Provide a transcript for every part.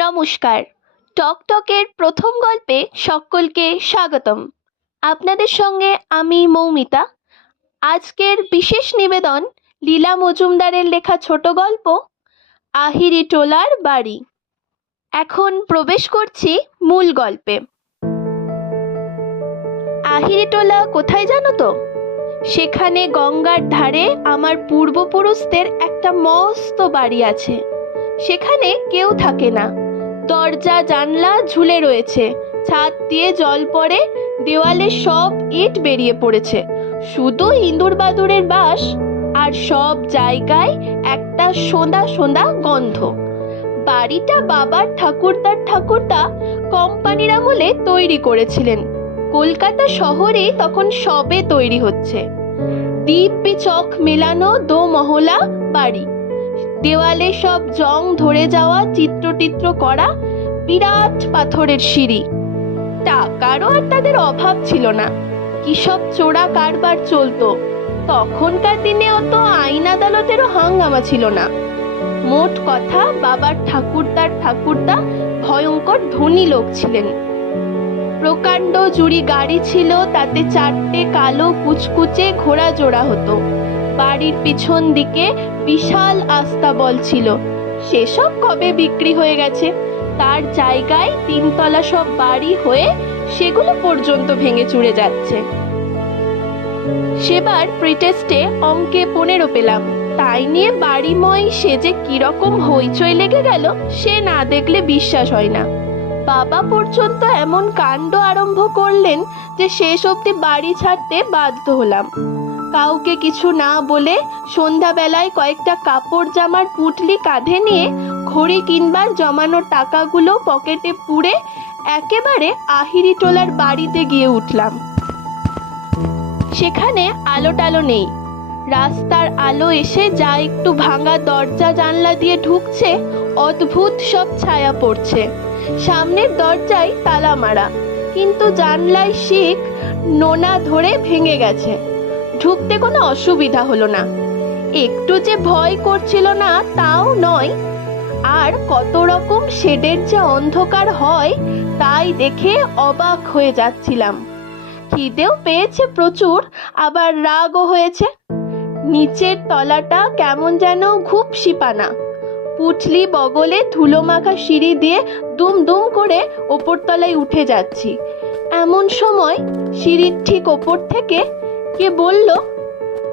নমস্কার। টকটকের প্রথম গল্পে সকলকে স্বাগতম। আপনাদের সঙ্গে আমি মৌমিতা। আজকের বিশেষ নিবেদন লীলা মজুমদারের লেখা ছোট গল্প, আহিরি টোলার বাড়ি। এখন প্রবেশ করছি মূল গল্পে। আহিরি টোলা কোথায় জানো তো? সেখানে গঙ্গার ধারে আমার পূর্বপুরুষদের একটা মস্ত বাড়ি আছে। সেখানে কেউ থাকে না। দরজা, জানলা ঝুলে রয়েছে। ছাদ দিয়ে জল পড়ে, দেওয়ালে সব ইট বেরিয়ে পড়েছে। শুধু ইঁদুর বাদুরের বাস আর সব জায়গায় একটা সোঁদা সোঁদা গন্ধ। বাড়িটা বাবার ঠাকুরদার ঠাকুরদা কোম্পানির আমলে তৈরি করেছিলেন। কলকাতা শহরে তখন সবে তৈরি হচ্ছে। দিব্যি চক মেলানো দো মহলা বাড়ি। দেওয়ালে সব জং ধরে যাওয়া চিত্র টিত্র করা বিরাট পাথরের সিঁড়ি। টাকারও আর তাদের অভাব ছিল না। কি সব চোরা কারবার চলতো, তখনকার দিনে অত আইন আদালতেরও হাঙ্গামা ছিল না। মোট কথা, বাবার ঠাকুরদার ঠাকুরদা ভয়ঙ্কর ধনী লোক ছিলেন। প্রকাণ্ড জুড়ি গাড়ি ছিল, তাতে চারটে কালো কুচকুচে ঘোড়া জোড়া হতো। বাড়ির পিছন দিকে বিশাল আস্তাবল ছিল। সেসব কবে বিক্রি হয়ে গেছে? তার জায়গায় তিনতলা সব বাড়ি হয়ে সেগুলো পর্যন্ত ভেঙে চুরে যাচ্ছে। সেবার প্রিটেস্টে অঙ্কে পনেরো পেলাম। তাই নিয়ে বাড়িময় সে যে কীরকম হইচই লেগে গেল, সে না দেখলে বিশ্বাস হয় না। বাবা পর্যন্ত এমন কাণ্ড আরম্ভ করলেন যে শেষ অবধি বাড়ি ছাড়তে বাধ্য হলাম। কাউকে কিছু না বলে সন্ধ্যাবেলায় কয়েকটা কাপড় জামার পুটলি কাঁধে নিয়ে ঘড়ি কিনবার জমানো টাকাগুলো পকেটে পুড়ে একেবারে আহিরি টোলার বাড়িতে গিয়ে উঠলাম। সেখানে আলো টালো নেই। রাস্তার আলো এসে যা একটু ভাঙা দরজা জানলা দিয়ে ঢুকছে, অদ্ভুত সব ছায়া পড়ছে। সামনের দরজায় তালা মারা, কিন্তু জানলায় শিখ নোনা ধরে ভেঙে গেছে। ঢুকতে কোনো অসুবিধা হলো না। একটু যে ভয় করছিল না তাও নয়। আর কত রকম শেডের যে অন্ধকার হয়, তাই দেখে অবাক হয়ে যাচ্ছিলাম। খিদেও পেয়েছে প্রচুর, আবার রাগও হয়েছে। নিচের তলাটা কেমন যেন ঘুপ শিপানা। পুটলি বগলে ধুলো মাখা সিঁড়ি দিয়ে দুম দুম করে ওপর তলায় উঠে যাচ্ছি। এমন সময় সিঁড়ির ঠিক ওপর থেকে কে বলল?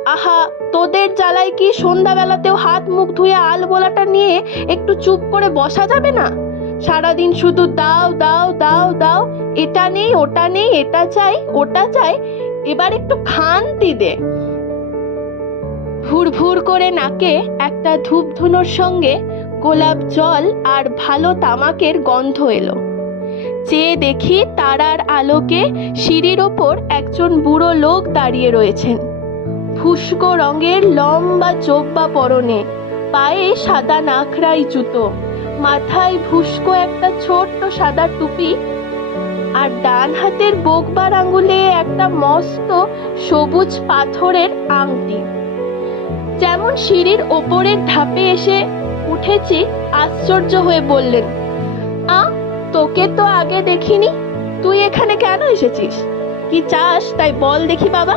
আহা, তোদের জ্বালায় কি সন্ধ্যাবেলাতেও হাত মুখ ধুয়ে আল বোলাটা নিয়ে একটু চুপ করে বসা যাবে না? সারাদিন শুধু দাও দাও দাও দাও, এটা নেই, ওটা নেই, এটা চাই, ওটা চাই, এবার একটু খান্তি দে। ভুর ভুর করে নাকে একটা ধূপ ধুনোর সঙ্গে গোলাপ জল আর ভালো তামাকের গন্ধ এলো। চেয়ে দেখি তারার আলোকে সিঁড়ির ওপর একজন বুড়ো লোক দাঁড়িয়ে রয়েছেন। ফুস্কো রঙের লম্বা জোব্বা পরনে, পায়ে সাদা নাখরাই জুতো, মাথায় ফুস্কো একটা ছোট্ট সাদা টুপি আর ডান হাতের বোকবার আঙ্গুলে একটা মস্ত সবুজ পাথরের আংটি। যেমন সিঁড়ির ওপরের ধাপে এসে উঠেছি, আশ্চর্য হয়ে বললেন তোকে তো আগে দেখিনি। তুই এখানে কেন এসেছিস? কি চাস তাই বল দেখি বাবা।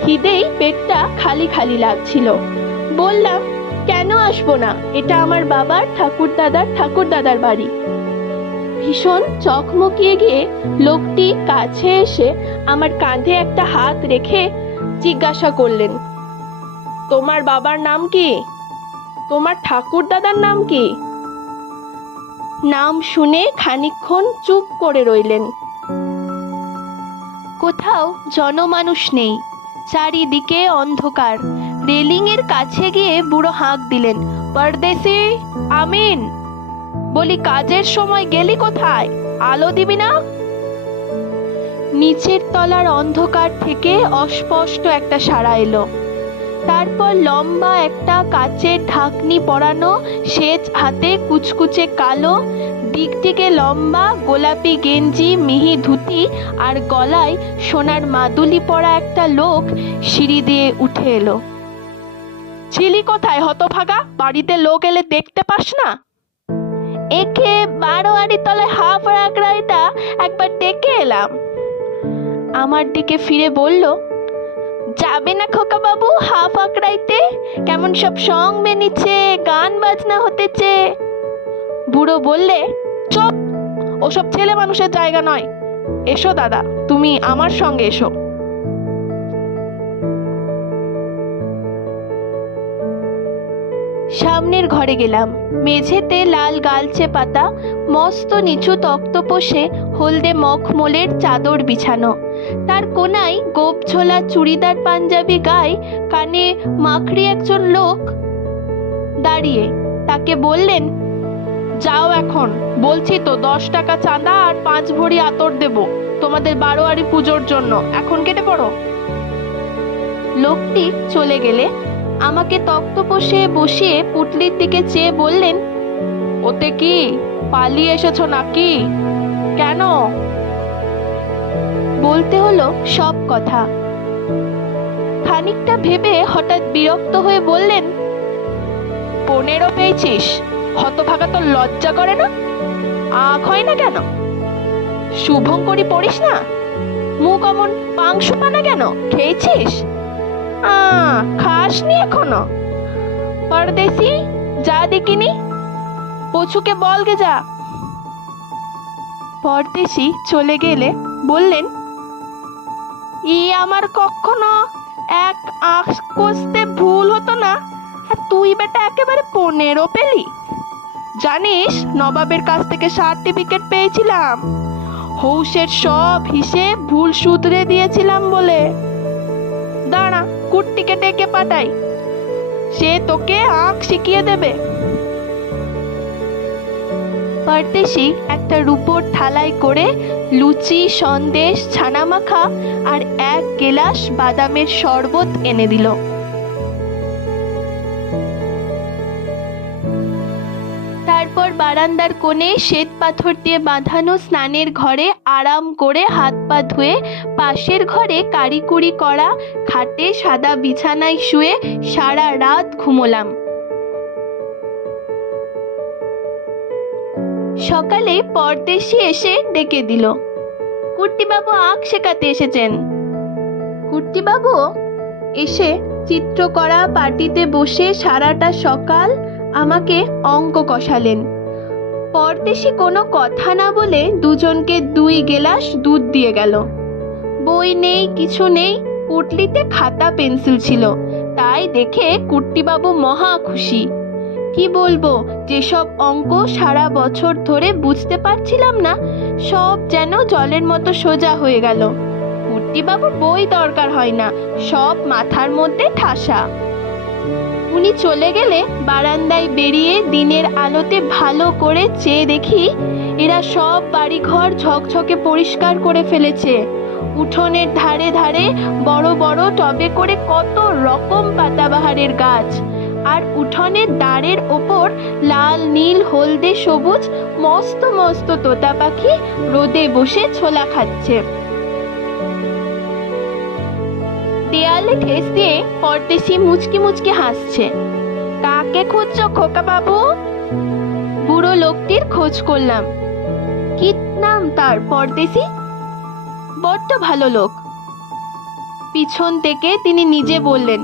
খিদেই পেটটা খালি খালি লাগছিল। বললাম, কেন আসব না? এটা আমার বাবার ঠাকুর দাদার ঠাকুর দাদার বাড়ি। ভীষণ চকমকিয়ে গিয়ে লোকটি কাছে এসে আমার কাঁধে একটা হাত রেখে জিজ্ঞাসা করলেন, তোমার বাবার নাম কি? তোমার ঠাকুর দাদার নাম কি? নাম শুনে খানিকক্ষণ চুপ করে রইলেন। কোথাও জনমানুষ নেই, চারিদিকে অন্ধকার। রেলিংয়ের কাছে গিয়ে বুড়ো হাঁক দিলেন, পরদেশে আমিন। বলি, কাজের সময় গেলি কোথায়? আলো দিবি না? নিচের তলার অন্ধকার থেকে অস্পষ্ট একটা সাড়া এলো। তারপর লম্বা একটা কাচের ঢাকনি পরানো সেচ হাতে কুচকুচে কালো, দিকটিকে লম্বা গোলাপি গেঞ্জি, মিহি ধুতি আর গলায় সোনার মাদুলি পরা একটা লোক সিঁড়ি দিয়ে উঠে এলো। ছিলি কোথায় হতভাগা? বাড়িতে লোক এলে দেখতে পাস না? একে বারোয়ারি তলায় হাফ রাগড়াইটা একবার ডেকে এলাম। আমার দিকে ফিরে বলল যাবে না খোকা বাবু, হাফ আঁকড়াইতে। কেমন সব সং বেনিচ্ছে গান বাজনা হতেছে। বুড়ো বললে, চুপ, ওসব ছেলে মানুষের জায়গা নয়। এসো দাদা, তুমি আমার সঙ্গে এসো। সামনের ঘরে গেলাম। মেঝেতে লাল গালচে পাতা, মস্ত নিচু তক্তপোষে হলদে মখমলের চাদর বিছানো। তার কোনায় গোপ ঝোলা চুড়িদার পাঞ্জাবি গায়ে কানে মাখড়ি একজন লোক দাঁড়িয়ে। তাকে বললেন, যাও এখন। বলছি তো, দশ টাকা চাঁদা আর পাঁচ ভরি আতর দেব। তোমাদের বারোয়ারি পুজোর জন্য। এখন কেটে পড়ো। লোকটি চলে গেলে আমাকে তক্ত তক্তপোষে বসিয়ে পুটলির দিকে চেয়ে বললেন, ওতে কি? পালিয়ে এসেছ নাকি? কেন? বলতে হলো সব কথা। খানিকটা ভেবে হঠাৎ বিরক্ত হয়ে বললেন, পনেরো পেয়েছিস। হতভাগা তোর লজ্জা করে না? আখ হয় না কেন? শুভঙ্করী পড়িস না? মুখ অমন পাংশ পানা কেন? খেয়েছিস? খাসনি এখনও? পরদেশি, যা দেখিনি পছুকে বলগে যা। পরদেশি চলে গেলে বললেন, ই আমার কখনো এক আখ কষতে ভুল হতো না? আর তুই বেটা একেবারে পনেরো পেলি। জানিস, নবাবের কাছ থেকে সার্টিফিকেট পেয়েছিলাম। হৌসের সব হিসেব ভুল শুধরে দিয়েছিলাম বলে। দাঁড়া কুট্টিকে ডেকে পাঠাই। সে তোকে আঁক শিখিয়ে দেবে। পারদেশি একটা রূপোর থালায় করে লুচি, সন্দেশ, ছানামাখা আর এক গেলাস বাদামের শরবত এনে দিল। বারান্দার কোণে শ্বেত পাথর দিয়ে বাঁধানো স্নানের ঘরে আরাম করে হাত পা ধুয়ে পাশের ঘরে কারিকুরি করা, খাটে সাদা বিছানায় শুয়ে সারা রাত ঘুমোলাম। সকালে পরদেশি এসে ডেকে দিল, কুর্তিবাবু আঁক শেখাতে এসেছেন। কুর্তিবাবু? এসে চিত্র করা পাটিতে বসে সারাটা সকাল আমাকে অঙ্ক কষালেন। পরদেশি কোনো কথা না বলে দুজনকে দুই গেলাস দুধ দিয়ে গেল। বই নেই, কিছু নেই, পুটলিতে খাতা, পেন্সিল ছিল। তাই দেখে কুট্টিবাবু মহা খুশি। কি বলব, যেসব অঙ্ক সারা বছর ধরে বুঝতে পারছিলাম না, সব যেন জলের মতো সোজা হয়ে গেল। কুট্টিবাবুর বই দরকার হয় না, সব মাথার মধ্যে ঠাসা। উনি চলে গেলে বারান্দায় বেরিয়ে দিনের আলোতে ভালো করে চেয়ে দেখি এরা সব বাড়িঘর ঝকঝকে পরিষ্কার করে ফেলেছে। উঠোনের ধারে ধারে বড় বড় টবে করে কত রকম পাতাবাহারের গাছ। আর উঠোনের দ্বারের ওপর লাল, নীল, হলদে, সবুজ মস্ত মস্ত তোতা পাখি রোদে বসে ছোলা খাচ্ছে। দেয়ালে ঠেস দিয়ে পরদেশি মুচকি মুচকি হাসছে। কাকে খুঁজছো খোকা বাবু বুড়ো লোকটির খোঁজ করলাম। কি নাম তার, পরদেশি? বড্ড ভালো লোক। পিছন থেকে তিনি নিজে বললেন,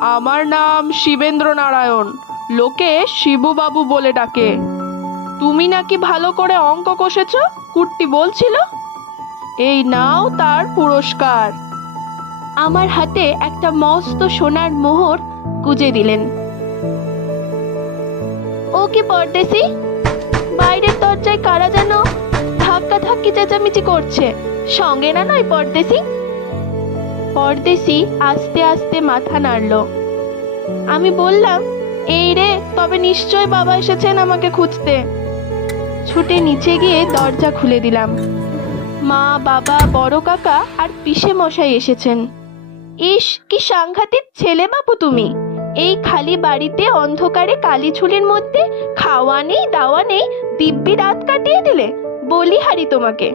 আমার নাম শিবেন্দ্র নারায়ণ লোকে শিবুবাবু বলে ডাকে। তুমি নাকি ভালো করে অঙ্ক কষেছ? কুট্টি বলছিল। এই নাও তার পুরস্কার। আমার হাতে একটা মস্ত সোনার মোহর গুজে দিলেন। ও কি পরদেশি? বাইরের দরজায় কারা যেন ধাক্কা ধাক্কি চেঁচামেচি করছে। সঙ্গে না নয় পরদেশি? পরদেশি আস্তে আস্তে মাথা নাড়ল। আমি বললাম, এই রে, তবে নিশ্চয় বাবা এসেছেন আমাকে খুঁজতে। ছুটে নিচে গিয়ে দরজা খুলে দিলাম। মা, বাবা, বড় কাকা আর পিসে মশাই এসেছেন। ইস কি সাংঘাতিক ছেলে বাবু তুমি। এই খালি বাড়িতে অন্ধকারে কালি ঝুলির মধ্যে খাওয়া নেই, দাওয়া নেই, দিব্যি রাত কাটিয়ে দিলে, বলি হারি তোমাকে।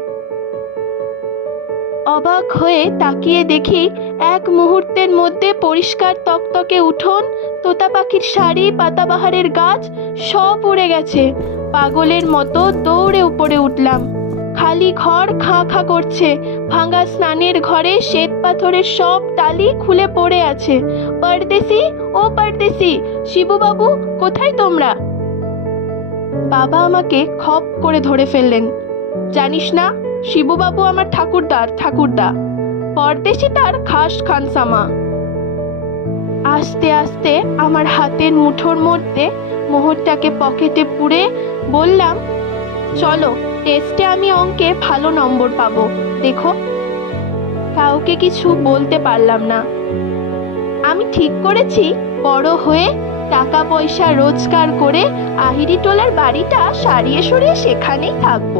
অবাক হয়ে তাকিয়ে দেখি এক মুহূর্তের মধ্যে পরিষ্কার তকতকে উঠোন, তোতা পাখির শাড়ি, পাতাবাহারের গাছ সব উড়ে গেছে। পাগলের মতো দৌড়ে উপরে উঠলাম। খালি ঘর খাঁ খাঁ করছে। ভাঙা স্নানের ঘরে শ্বেত পাথরের সব টালি খুলে পড়ে আছে। পরদেশি, ও পরদেশি, শিবুবাবু, কোথায় তোমরা? বাবা আমাকে খপ করে ধরে ফেললেন। জানিস না, শিবুবাবু আমার ঠাকুরদার, ঠাকুরদা। পরদেশি তার খাস খানসামা। আস্তে আস্তে আমার হাতের মুঠোর মধ্যে মোহরটাকে পকেটে পুড়ে বললাম, চলো টেস্টে আমি অঙ্কে ভালো নম্বর পাবো। দেখো। কাউকে কিছু বলতে পারলাম না। আমি ঠিক করেছি, বড় হয়ে টাকা পয়সা রোজগার করে আহিরি টোলার বাড়িটা সারিয়ে সরিয়ে সেখানেই থাকব।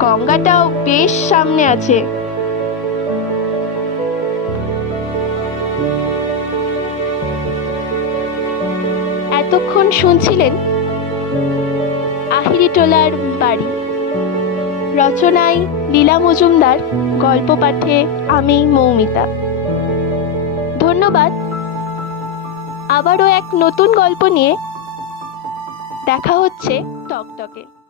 গঙ্গাটাও বেশ সামনে আছে। এতক্ষণ শুনছিলেন, আহিরি টোলার বাড়ি। রচনায় লীলা মজুমদার, গল্প পাঠে আমি মৌমিতা। ধন্যবাদ। আবারও এক নতুন গল্প নিয়ে দেখা হচ্ছে টকটকে।